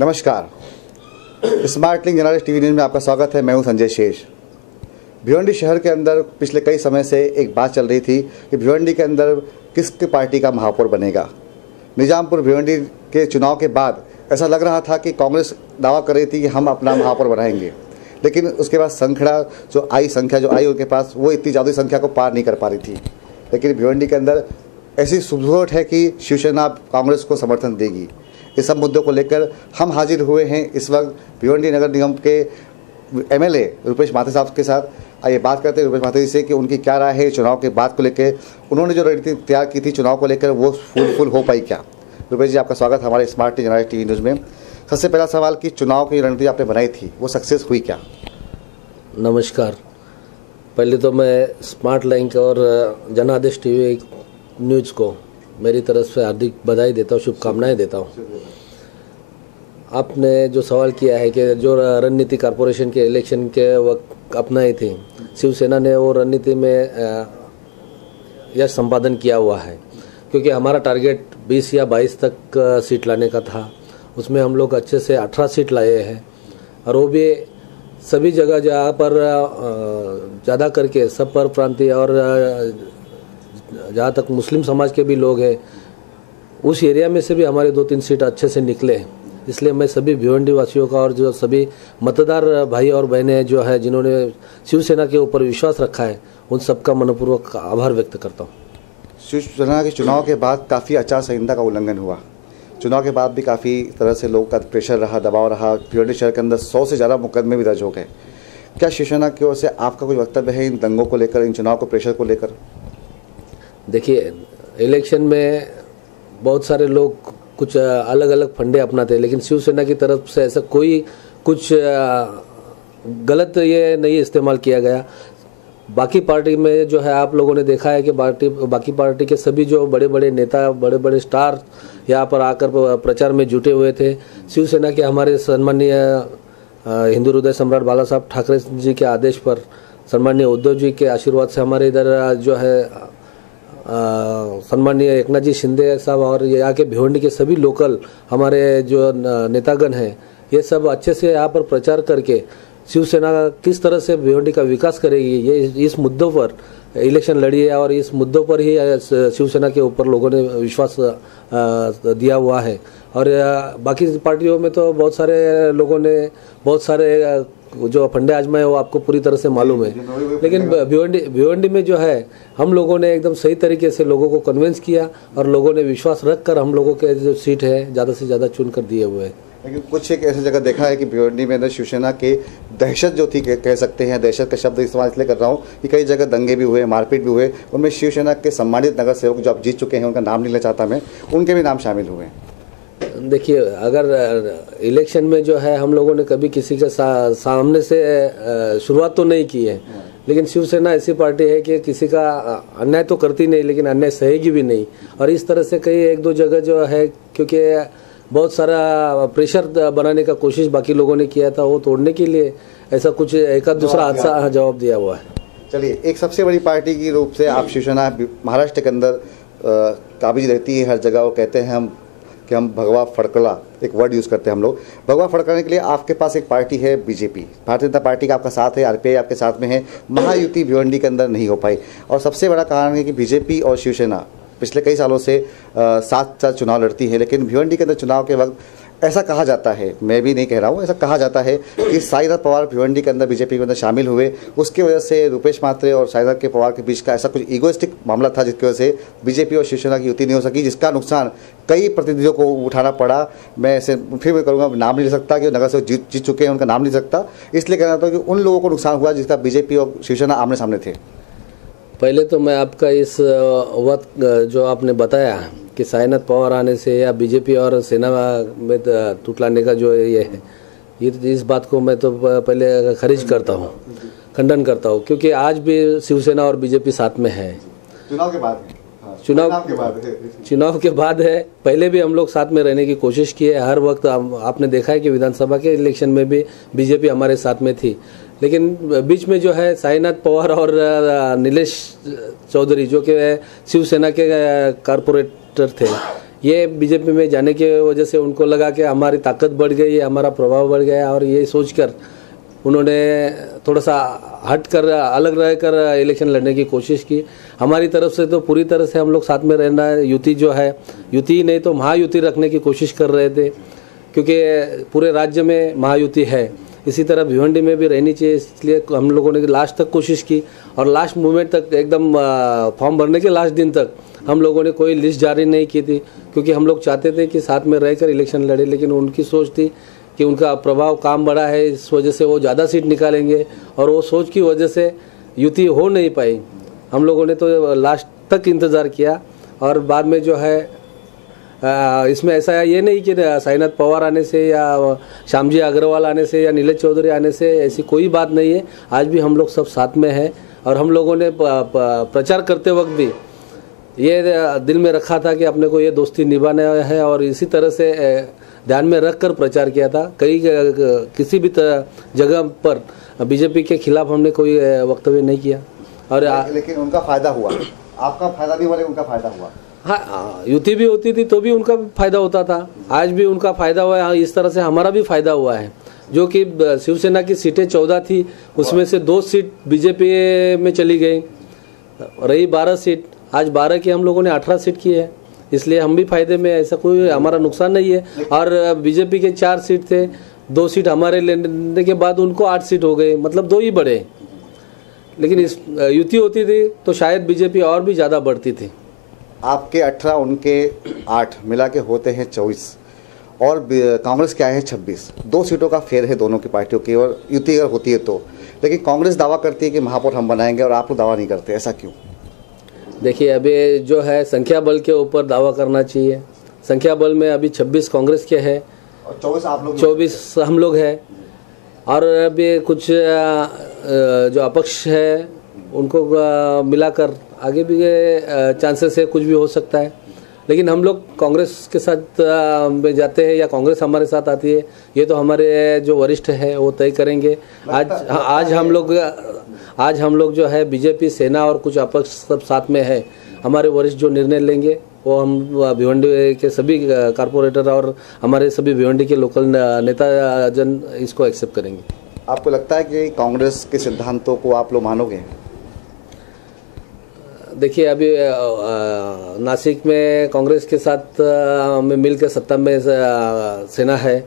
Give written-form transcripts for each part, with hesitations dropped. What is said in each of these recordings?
नमस्कार, smart link journalist TV news में आपका स्वागत है। मैं हूं संजय शेष। भिवंडी शहर के अंदर पिछले कई समय से एक बात चल रही थी कि भिवंडी के अंदर किस पार्टी का महापौर बनेगा। निजामपुर भिवंडी के चुनाव के बाद ऐसा लग रहा था कि कांग्रेस दावा कर रही थी कि हम अपना महापौर बनाएंगे, लेकिन उसके बाद संख्या जो आई उनके पास, वो इतनी ज़्यादा संख्या को पार नहीं कर पा रही थी। लेकिन भिवंडी के अंदर ऐसी सुबह है कि शिवसेना कांग्रेस को समर्थन देगी। इस सब मुद्दों को लेकर हम हाजिर हुए हैं इस वक्त भिवंडी नगर निगम के एमएलए रुपेश माथुर साहब के साथ। आइए बात करते हैं रुपेश माथुर जी से कि उनकी क्या राय है चुनाव के बाद को लेकर। उन्होंने जो रणनीति तैयार की थी चुनाव को लेकर, वो फुल हो पाई क्या? रुपेश जी, आपका स्वागत हमारे स्मार्ट जर्नलिस्ट टीवी न्यूज़ में। सबसे पहला सवाल कि चुनाव की रणनीति आपने बनाई थी, वो सक्सेस हुई क्या? नमस्कार, पहले तो मैं स्मार्ट लिंक और जनादेश टीवी न्यूज़ को मेरी तरफ से हार्दिक बधाई देता हूँ, शुभकामनाएं देता हूँ। आपने जो सवाल किया है कि जो रणनीति कॉरपोरेशन के इलेक्शन के वक्त अपनाई थी, शिवसेना ने वो रणनीति में यश संपादन किया हुआ है, क्योंकि हमारा टारगेट 20 या 22 तक सीट लाने का था। उसमें हम लोग अच्छे से 18 सीट लाए हैं, और वो भी सभी जगह जहाँ पर ज़्यादा करके सब पर प्रांतीय और जहाँ तक मुस्लिम समाज के भी लोग हैं, उस एरिया में से भी हमारे 2-3 सीट अच्छे से निकले। इसलिए मैं सभी भिवंडी वासियों का और जो सभी मतदार भाई और बहनें जो है जिन्होंने शिवसेना के ऊपर विश्वास रखा है, उन सबका मनपूर्वक आभार व्यक्त करता हूँ। शिवसेना के चुनाव के बाद काफ़ी आचार संहिता का उल्लंघन हुआ। चुनाव के बाद भी काफ़ी तरह से लोगों का प्रेशर रहा, दबाव रहा। भिवंडी शहर के अंदर 100 से ज़्यादा मुकदमे भी दर्ज हो गए। क्या शिवसेना की ओर से आपका कोई वक्तव्य है इन दंगों को लेकर, इन चुनाव को प्रेशर को लेकर? देखिए, इलेक्शन में बहुत सारे लोग कुछ अलग अलग फंडे अपनाते हैं, लेकिन शिवसेना की तरफ से ऐसा कोई कुछ गलत ये नहीं इस्तेमाल किया गया। बाकी पार्टी में जो है आप लोगों ने देखा है कि बाकी पार्टी के सभी जो बड़े बड़े नेता, बड़े बड़े स्टार यहाँ पर आकर प्रचार में जुटे हुए थे। शिवसेना के हमारे सम्मानीय हिंदू हृदय सम्राट बाला साहब ठाकरे जी के आदेश पर, सम्मानीय उद्धव जी के आशीर्वाद से हमारे इधर जो है सम्मानीय एकनाथ जी शिंदे साहब और यहाँ के भिवंडी के सभी लोकल हमारे जो नेतागण हैं, ये सब अच्छे से यहाँ पर प्रचार करके शिवसेना किस तरह से भिवंडी का विकास करेगी, ये इस मुद्दों पर इलेक्शन लड़ी है, और इस मुद्दों पर ही शिवसेना के ऊपर लोगों ने विश्वास दिया हुआ है। और बाकी पार्टियों में तो बहुत सारे लोगों ने बहुत सारे जो फंडे आजमाए वो आपको पूरी तरह से मालूम है, लेकिन भिवंडी में जो है हम लोगों ने एकदम सही तरीके से लोगों को कन्विंस किया, और लोगों ने विश्वास रखकर हम लोगों के जो सीट है ज़्यादा से ज़्यादा चुन कर दिए हुए हैं। लेकिन कुछ एक ऐसी जगह देखा है कि भिवंडी में अंदर शिवसेना के दहशत जो थी, कह सकते हैं, दहशत का शब्द इस्तेमाल इसलिए कर रहा हूँ कि कई जगह दंगे भी हुए, मारपीट भी हुए। उनमें शिवसेना के सम्मानित नगर सेवक जो आप जीत चुके हैं, उनका नाम नहीं लेना चाहता मैं, उनके भी नाम शामिल हुए हैं। देखिए, अगर इलेक्शन में जो है हम लोगों ने कभी किसी के सामने से शुरुआत तो नहीं की है, लेकिन शिवसेना ऐसी पार्टी है कि किसी का अन्याय तो करती नहीं, लेकिन अन्याय सहेगी भी नहीं। और इस तरह से कई 1-2 जगह जो है, क्योंकि बहुत सारा प्रेशर बनाने का कोशिश बाकी लोगों ने किया था, वो तोड़ने के लिए ऐसा कुछ एक दूसरा हादसा जवाब दिया हुआ है। चलिए, एक सबसे बड़ी पार्टी की रूप से आप शिवसेना महाराष्ट्र के अंदर काबिज रहती है हर जगह। वो कहते हैं हम भगवा फड़कला, एक वर्ड यूज़ करते हैं हम लोग भगवा फड़काने के लिए। आपके पास एक पार्टी है बीजेपी, भारतीय जनता पार्टी का आपका साथ है, आरपीआई आपके साथ में है। महायुति भिवंडी के अंदर नहीं हो पाई, और सबसे बड़ा कारण है कि बीजेपी और शिवसेना पिछले कई सालों से साथ साथ चुनाव लड़ती है। लेकिन भिवंडी के अंदर चुनाव के वक्त ऐसा कहा जाता है, मैं भी नहीं कह रहा हूँ, ऐसा कहा जाता है कि साईनाथ पवार भिवंडी के अंदर बीजेपी के अंदर शामिल हुए। उसकी वजह से रुपेश माथुर और साईनाथ के पवार के बीच का ऐसा कुछ ईगोइस्टिक मामला था, जिसकी वजह से बीजेपी और शिवसेना की युति नहीं हो सकी, जिसका नुकसान कई प्रतिनिधियों को उठाना पड़ा। मैं ऐसे फिर मैं करूँगा, नाम नहीं ले सकता कि नगर से जीत चुके हैं, उनका नाम नहीं ले सकता, इसलिए कहना था कि उन लोगों को नुकसान हुआ जिसका बीजेपी और शिवसेना आमने सामने थे। पहले तो मैं आपका इस वक्त जो आपने बताया कि साईनाथ पवार आने से या बीजेपी और सेना में टूटलाने का जो ये है, इस बात को मैं तो पहले खारिज करता हूँ, खंडन करता हूँ, क्योंकि आज भी शिवसेना और बीजेपी साथ में है। चुनाव के बाद चुनाव के बाद है, पहले भी हम लोग साथ में रहने की कोशिश की है। हर वक्त आपने देखा है कि विधानसभा के इलेक्शन में भी बीजेपी हमारे साथ में थी, लेकिन बीच में जो है साईनाथ पवार और नीलेश चौधरी जो कि शिवसेना के कारपोरेटर थे, ये बीजेपी में जाने की वजह से उनको लगा कि हमारी ताकत बढ़ गई है, हमारा प्रभाव बढ़ गया, और ये सोचकर उन्होंने थोड़ा सा हट कर अलग रहकर इलेक्शन लड़ने की कोशिश की। हमारी तरफ से तो पूरी तरह से हम लोग साथ में रहना है, युति जो है, युति नहीं तो महायुति रखने की कोशिश कर रहे थे, क्योंकि पूरे राज्य में महायुति है। इसी तरह भिवंडी में भी रहनी चाहिए, इसलिए हम लोगों ने लास्ट तक कोशिश की, और लास्ट मोमेंट तक एकदम फॉर्म भरने के लास्ट दिन तक हम लोगों ने कोई लिस्ट जारी नहीं की थी, क्योंकि हम लोग चाहते थे कि साथ में रहकर इलेक्शन लड़े। लेकिन उनकी सोच थी कि उनका प्रभाव काम बड़ा है, इस वजह से वो ज़्यादा सीट निकालेंगे, और वो सोच की वजह से युति हो नहीं पाई। हम लोगों ने तो लास्ट तक इंतज़ार किया, और बाद में जो है इसमें ऐसा ये नहीं कि साईनाथ पवार आने से या श्यामजी अग्रवाल आने से या नीलेश चौधरी आने से ऐसी कोई बात नहीं है। आज भी हम लोग सब साथ में हैं, और हम लोगों ने प्रचार करते वक्त भी ये दिल में रखा था कि अपने को ये दोस्ती निभाना है, और इसी तरह से ध्यान में रख कर प्रचार किया था। किसी भी जगह पर बीजेपी के खिलाफ हमने कोई वक्तव्य नहीं किया। और लेकिन उनका फायदा हुआ, आपका फायदा भी हुआ, लेकिन उनका फायदा हुआ। हाँ, युति भी होती थी तो भी उनका फायदा होता था, आज भी उनका फायदा हुआ है। इस तरह से हमारा भी फायदा हुआ है, जो कि शिवसेना की सीटें 14 थी, उसमें से 2 सीट बीजेपी में चली गई, रही 12 सीट। आज 12 की हम लोगों ने 18 सीट की है, इसलिए हम भी फायदे में, ऐसा कोई हमारा नुकसान नहीं है। और बीजेपी के 4 सीट थे, 2 सीट हमारे लेने के बाद उनको 8 सीट हो गए, मतलब 2 ही बढ़े। लेकिन इस युति होती थी तो शायद बीजेपी और भी ज़्यादा बढ़ती थी। आपके 18, उनके 8 मिला के होते हैं 24, और कांग्रेस के आए हैं 26। 2 सीटों का फेर है दोनों की पार्टियों की, और युति अगर होती है तो। लेकिन कांग्रेस दावा करती है कि महापौर हम बनाएंगे, और आप लोग दावा नहीं करते, ऐसा क्यों? देखिए, अभी जो है संख्या बल के ऊपर दावा करना चाहिए। संख्या बल में अभी 26 कांग्रेस के हैं और 24 आप लोग, 24 हम लोग हैं, और अभी कुछ जो अपक्ष है उनको मिलाकर आगे भी चांसेस है, कुछ भी हो सकता है। लेकिन हम लोग कांग्रेस के साथ में जाते हैं या कांग्रेस हमारे साथ आती है, ये तो हमारे जो वरिष्ठ है वो तय करेंगे। आज हम लोग जो है बीजेपी, सेना और कुछ अपक्ष सब साथ में है। हमारे वरिष्ठ जो निर्णय लेंगे वो हम भिवंडी के सभी कारपोरेटर और हमारे सभी भिवंडी के लोकल नेता जन इसको एक्सेप्ट करेंगे। आपको लगता है कि कांग्रेस के सिद्धांतों को आप लोग मानोगे? देखिए, अभी नासिक में कांग्रेस के साथ में मिलकर सत्ता में सेना है,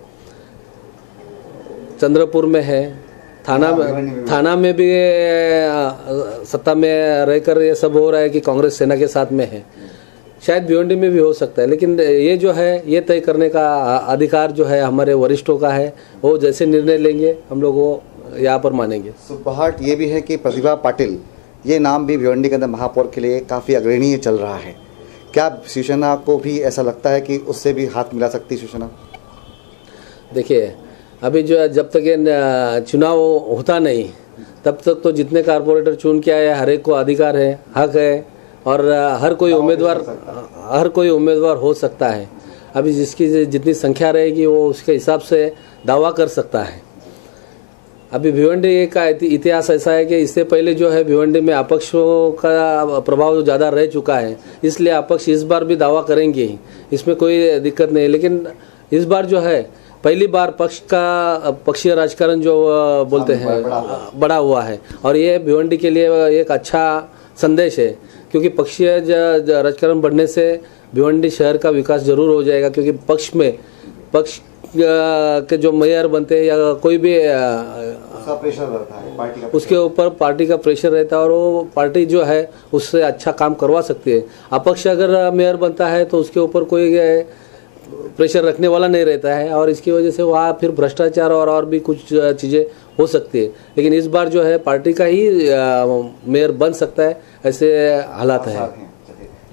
चंद्रपुर में है, थाना में भी सत्ता में रहकर ये सब हो रहा है कि कांग्रेस सेना के साथ में है। शायद भिवंडी में भी हो सकता है, लेकिन ये जो है ये तय करने का अधिकार जो है हमारे वरिष्ठों का है। वो जैसे निर्णय लेंगे हम लोग वो यहाँ पर मानेंगे। सुबहाट ये भी है कि प्रतिभा पाटिल ये नाम भी भिवंडी के अंदर महापौर के लिए काफ़ी अग्रणीय चल रहा है। क्या शिवसेना को भी ऐसा लगता है कि उससे भी हाथ मिला सकती शिवसेना? देखिए, अभी जो जब तक ये चुनाव होता नहीं तब तक तो जितने कारपोरेटर चुन के आए हर एक को अधिकार है, हक है, और हर कोई उम्मीदवार हो सकता है। अभी जिसकी जितनी संख्या रहेगी वो उसके हिसाब से दावा कर सकता है। अभी भिवंडी का इतिहास ऐसा है कि इससे पहले जो है भिवंडी में अपक्षों का प्रभाव ज़्यादा रह चुका है, इसलिए अपक्ष इस बार भी दावा करेंगे ही, इसमें कोई दिक्कत नहीं। लेकिन इस बार जो है पहली बार पक्षीय राजकारण जो बोलते हैं बड़ा हुआ है, और ये भिवंडी के लिए एक अच्छा संदेश है, क्योंकि पक्षीय राजकारण बढ़ने से भिवंडी शहर का विकास जरूर हो जाएगा। क्योंकि पक्ष के जो मेयर बनते हैं या कोई भी प्रेशर रहता है पार्टी का, उसके ऊपर पार्टी का प्रेशर रहता है, और वो पार्टी जो है उससे अच्छा काम करवा सकती है। अपक्ष अगर मेयर बनता है तो उसके ऊपर कोई प्रेशर रखने वाला नहीं रहता है, और इसकी वजह से वहाँ फिर भ्रष्टाचार और भी कुछ चीज़ें हो सकती है। लेकिन इस बार जो है पार्टी का ही मेयर बन सकता है, ऐसे हालात हैं।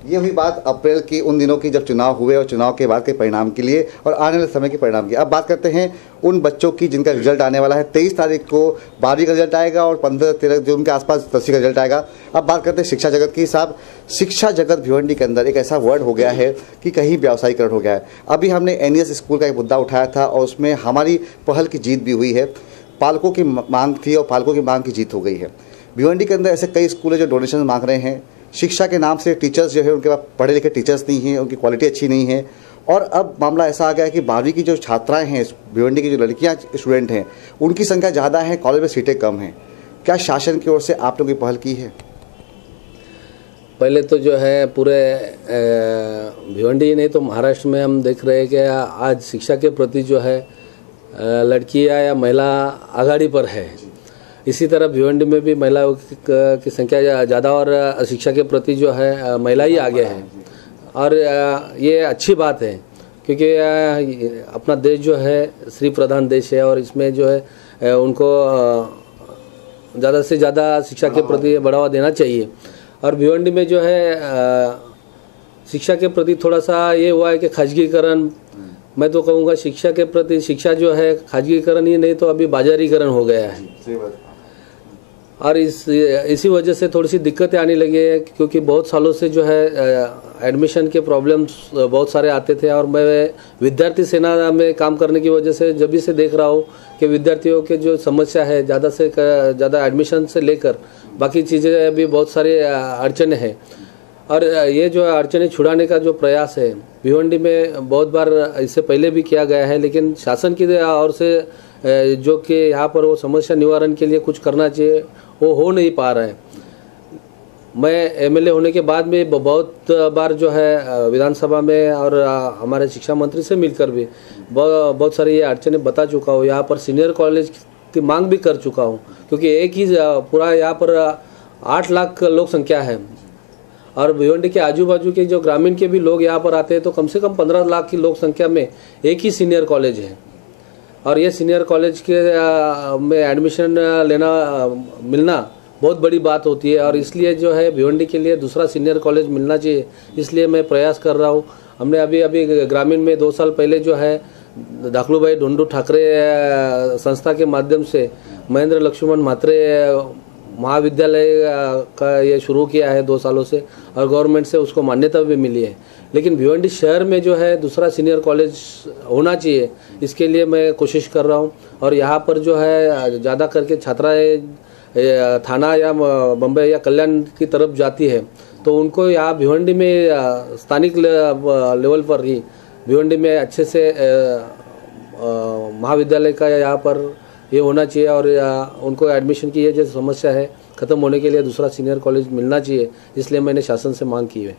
ये हुई बात अप्रैल की उन दिनों की जब चुनाव हुए और चुनाव के बाद के परिणाम के लिए और आने वाले समय के परिणाम की। अब बात करते हैं उन बच्चों की जिनका रिजल्ट आने वाला है। 23 तारीख को 12वीं का रिजल्ट आएगा और 15-13 जून के आसपास 10वीं का रिजल्ट आएगा। अब बात करते हैं शिक्षा जगत की। साहब, शिक्षा जगत भिवंडी के अंदर एक ऐसा वर्ड हो गया है कि कहीं व्यावसायीकरण हो गया है। अभी हमने NES स्कूल का एक मुद्दा उठाया था और उसमें हमारी पहल की जीत भी हुई है। पालकों की मांग थी और पालकों की मांग की जीत हो गई है। भिवंडी के अंदर ऐसे कई स्कूल हैं जो डोनेशन मांग रहे हैं, शिक्षा के नाम से टीचर्स जो है उनके पास पढ़े लिखे टीचर्स नहीं हैं, उनकी क्वालिटी अच्छी नहीं है। और अब मामला ऐसा आ गया है कि 12वीं की जो छात्राएं हैं, भिवंडी की जो लड़कियां स्टूडेंट हैं, उनकी संख्या ज़्यादा है, कॉलेज में सीटें कम हैं। क्या शासन की ओर से आप लोगों की पहल की है? पहले तो जो है पूरे भिवंडी ही नहीं तो महाराष्ट्र में हम देख रहे हैं कि आज शिक्षा के प्रति जो है लड़कियां या महिला आघाड़ी पर है। इसी तरह भिवंडी में भी महिलाओं की संख्या ज़्यादा और शिक्षा के प्रति जो है महिला ही आगे है। और ये अच्छी बात है क्योंकि अपना देश जो है स्त्री प्रधान देश है और इसमें जो है उनको ज़्यादा से ज़्यादा शिक्षा के प्रति बढ़ावा देना चाहिए। और भिवंडी में जो है शिक्षा के प्रति थोड़ा सा ये हुआ है कि खाजगीकरण, मैं तो कहूँगा शिक्षा के प्रति शिक्षा जो है खाजगीकरण ही नहीं तो अभी बाजारीकरण हो गया है। और इसी वजह से थोड़ी सी दिक्कतें आने लगी है क्योंकि बहुत सालों से जो है एडमिशन के प्रॉब्लम्स बहुत सारे आते थे। और मैं विद्यार्थी सेना में काम करने की वजह से जब भी से देख रहा हूँ कि विद्यार्थियों के जो समस्या है ज़्यादा से ज़्यादा एडमिशन से लेकर बाकी चीज़ें भी बहुत सारी अड़चने हैं। और ये जो अड़चने छुड़ाने का जो प्रयास है भिवंडी में बहुत बार इससे पहले भी किया गया है, लेकिन शासन की ओर से जो कि यहाँ पर वो समस्या निवारण के लिए कुछ करना चाहिए वो हो नहीं पा रहा है। मैं एमएलए होने के बाद में बहुत बार जो है विधानसभा में और हमारे शिक्षा मंत्री से मिलकर भी बहुत सारी ये अड़चने बता चुका हूँ। यहाँ पर सीनियर कॉलेज की मांग भी कर चुका हूँ क्योंकि एक ही पूरा यहाँ पर 8 लाख लोक संख्या है और भिवंडी के आजू बाजू के जो ग्रामीण के भी लोग यहाँ पर आते हैं तो कम से कम 15 लाख की लोक संख्या में एक ही सीनियर कॉलेज है। और ये सीनियर कॉलेज के में एडमिशन मिलना बहुत बड़ी बात होती है और इसलिए जो है भिवंडी के लिए दूसरा सीनियर कॉलेज मिलना चाहिए, इसलिए मैं प्रयास कर रहा हूँ। हमने अभी ग्रामीण में 2 साल पहले जो है दाखलूभाई ढोंडू ठाकरे संस्था के माध्यम से महेंद्र लक्ष्मण म्हात्रे महाविद्यालय का ये शुरू किया है 2 सालों से और गवर्नमेंट से उसको मान्यता भी मिली है। लेकिन भिवंडी शहर में जो है दूसरा सीनियर कॉलेज होना चाहिए, इसके लिए मैं कोशिश कर रहा हूँ। और यहाँ पर जो है ज़्यादा करके छात्राएं थाना या बम्बई या कल्याण की तरफ जाती है तो उनको यहाँ भिवंडी में स्थानिक लेवल पर ही भिवंडी में अच्छे से महाविद्यालय का यहाँ पर ये होना चाहिए और उनको एडमिशन की ये जो समस्या है ख़त्म होने के लिए दूसरा सीनियर कॉलेज मिलना चाहिए, इसलिए मैंने शासन से मांग की है।